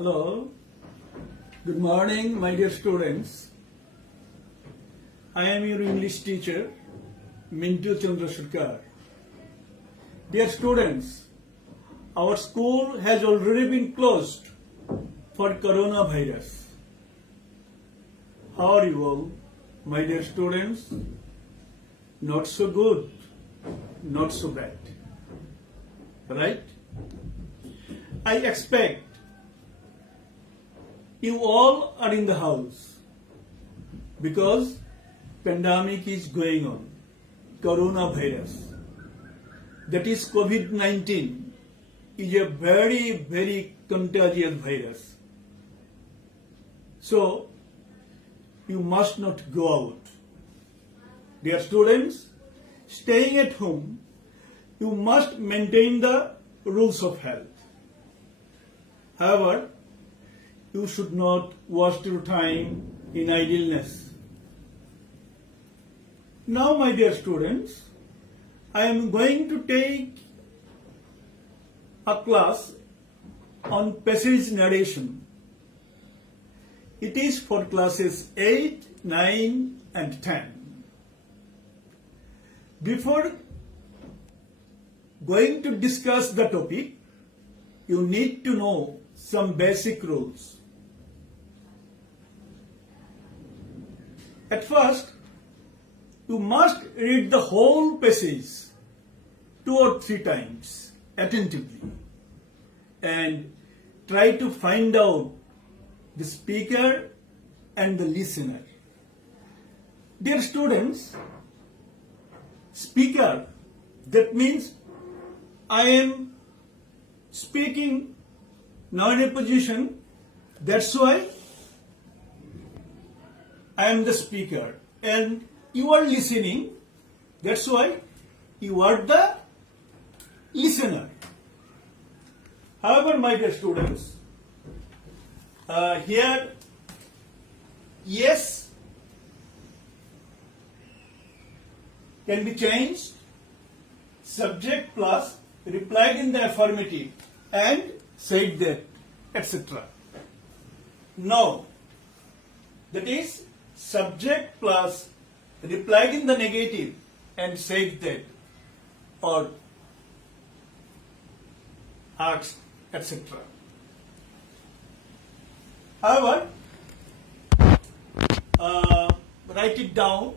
Hello, good morning, my dear students. I am your English teacher, Mintu Sarker. Dear students, our school has already been closed for coronavirus. How are you all, my dear students? Not so good, not so bad. Right? I expect you all are in the house because pandemic is going on, coronavirus. That is COVID-19 is a very, very contagious virus. So, you must not go out. Dear students, staying at home, you must maintain the rules of health. However, you should not waste your time in idleness. Now, my dear students, I am going to take a class on passage narration. It is for classes 8, 9 and 10. Before going to discuss the topic, you need to know some basic rules. At first, you must read the whole passage 2 or 3 times attentively and try to find out the speaker and the listener. Dear students, speaker, that means I am speaking now in a position, that's why I am the speaker, and you are listening, that's why you are the listener. However, my dear students, here, yes can be changed, subject plus replied in the affirmative and said that, etc. No, that is subject plus replied in the negative and said that or asked, etc. However, write it down,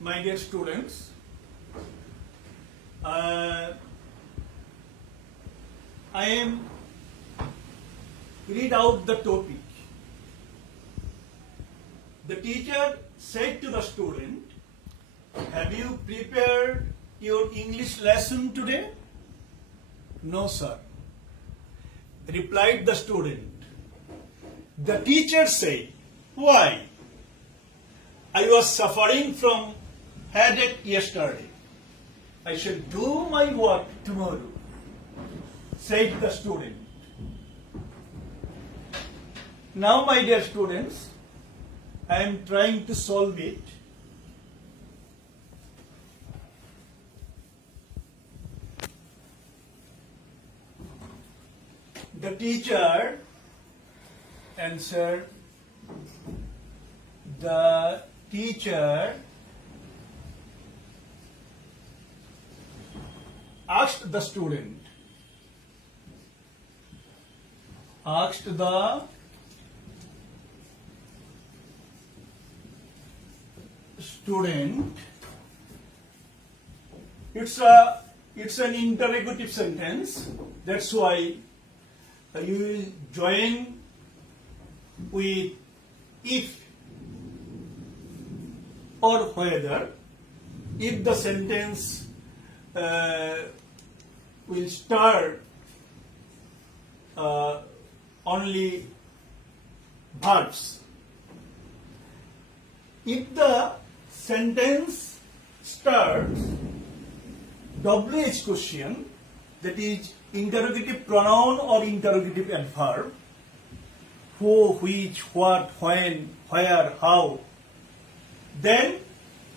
my dear students. I am read out the topic. The teacher said to the student, have you prepared your English lesson today? No, sir, replied the student. The teacher said, why? I was suffering from headache yesterday. I shall do my work tomorrow, said the student. Now, my dear students, I am trying to solve it. The teacher answered, the teacher asked the student, it's an interrogative sentence, that's why you will join with if or whether. If the sentence will start only verbs. If the sentence starts WH question, that is interrogative pronoun or interrogative adverb, who, which, what, when, where, how, then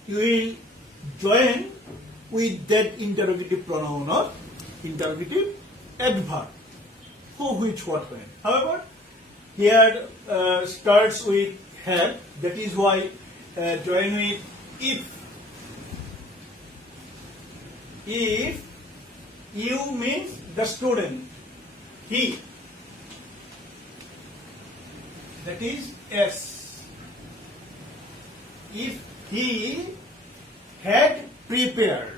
you will join with that interrogative pronoun or interrogative adverb. who, which, what, when. However, here starts with had. That is why join with if. If you means the student, he. That is S. If he had prepared.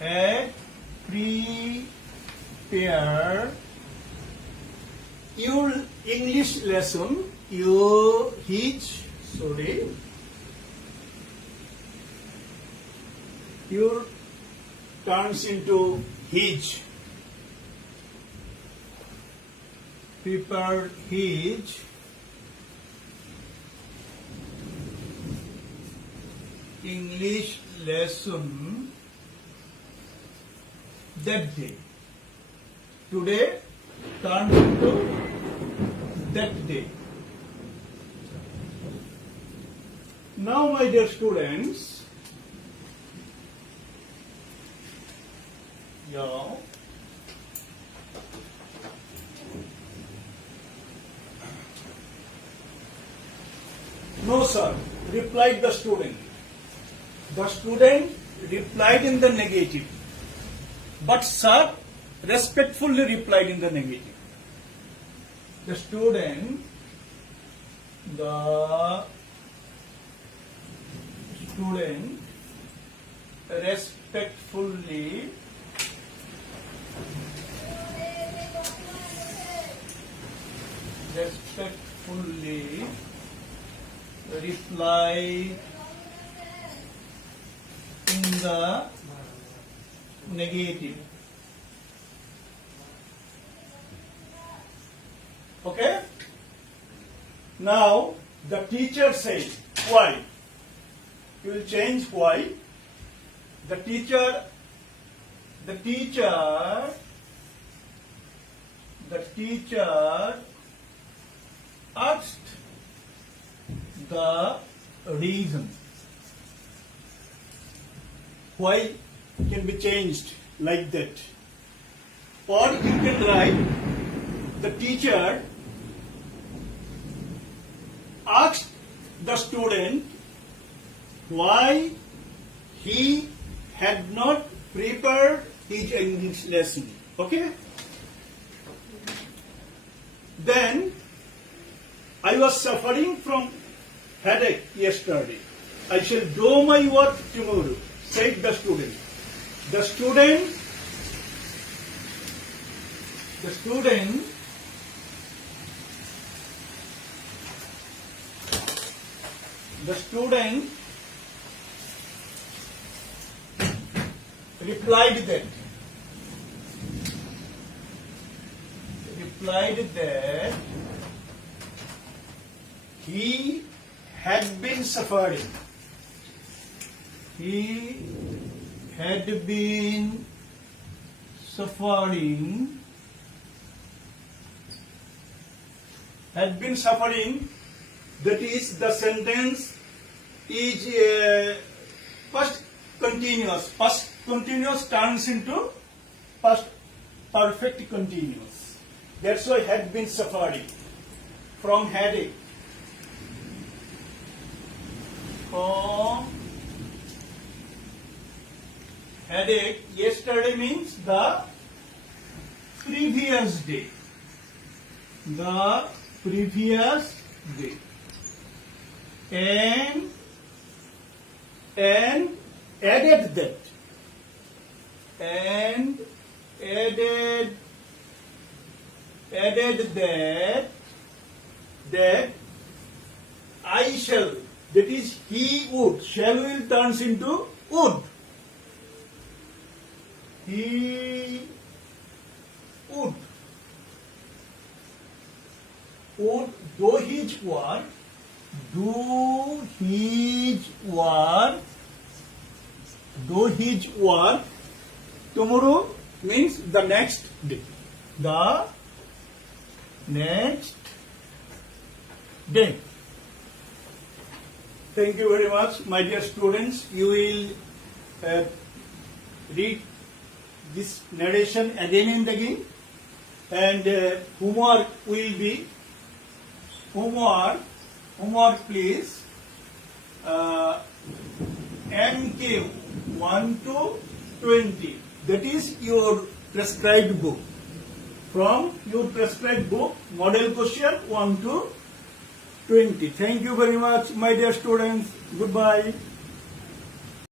Had prepared your English lesson, your turns into his. Prepared his English lesson that day. Today turns into that day. Now, my dear students, no, sir, replied the student. The student replied in the negative. But sir respectfully replied in the negative. The student respectfully reply in the negative. Okay? Now the teacher says why. You will change why. The teacher asked the reason. Why can be changed like that. Or you can write the teacher asked the student why he had not prepared his English lesson. Okay? Then I was suffering from headache yesterday. I shall do my work tomorrow, said the student. The student replied that he had been suffering. He had been suffering. That is, the sentence is past continuous. Past continuous turns into past perfect continuous. That's why had been suffering from headache. From headache yesterday means the previous day. The previous day. And added that. And added that I shall, that is he would, shall will turns into would. He would do his work tomorrow means the next day. The next day. Thank you very much, my dear students. You will read this narration again and again, and homework will be homework please, MK 1 to 20. That is your prescribed book. From your prescribed book, model question 1 to 20. Thank you very much, my dear students. Goodbye.